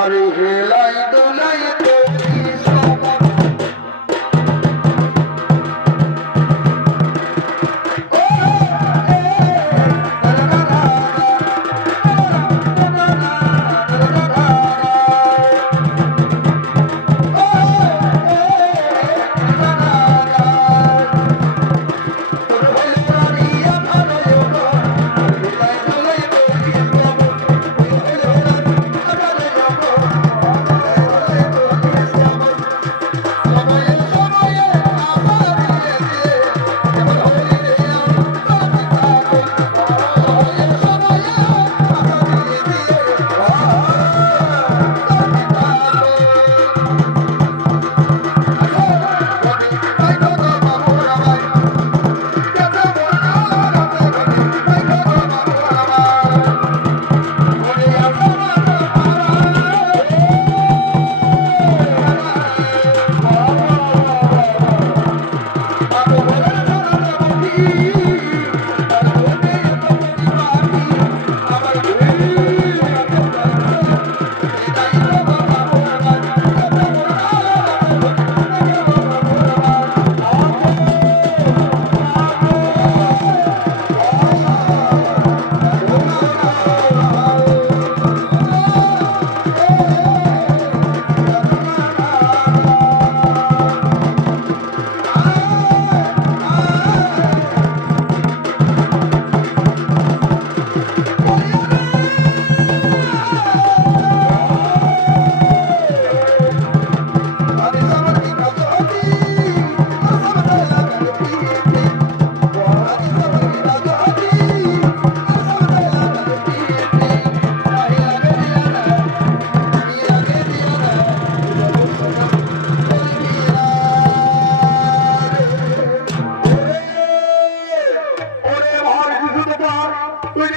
আরে হেলাই দোলাই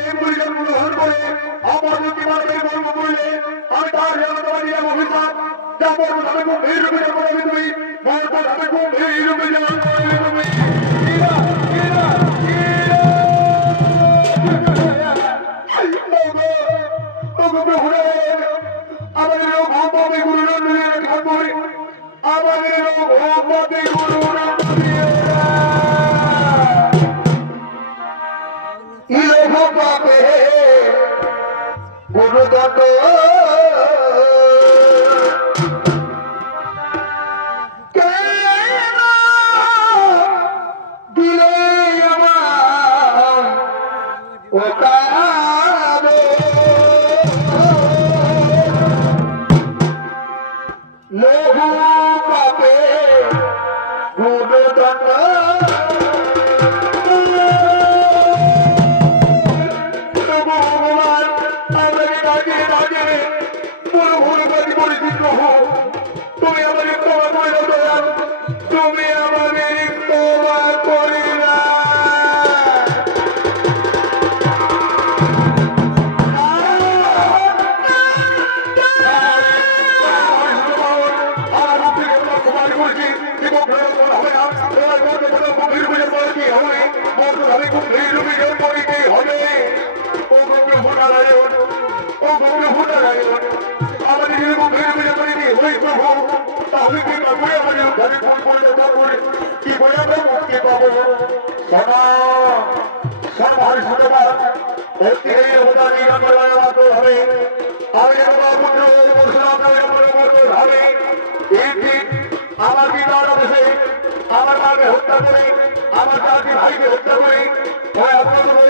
এই পরিজন গ্রহণ করে আমার যদি মানবের কর্ম করলে, আমি তার জন্য তোমার অভিশাপ, যা বলব তাকে গম্ভীর রূপে যা করবে তুমি, বলব তাকে গম্ভীর রূপে আমাদের ও গুরু আমাদের ও গুরু গুরুদণ্ড কেন দিলে আমার কি হবে ও গভীর ভোটা ও গভীর ভোটা রায়ন আমাদের যদি গভীর বুঝে পড়ে কি হই প্রভু কি পাবো আমাদের ঘরে ফোন করে করে কি আমরা মুক্তি পাবো সদা সর্বারি সদা হয়ে হোতা নিরাম করতে হবে আমি একবার পুত্র দিন আমার পিতার আমার মাকে হত্যা করে আমার চারটি ভাইকে হত্যা করে।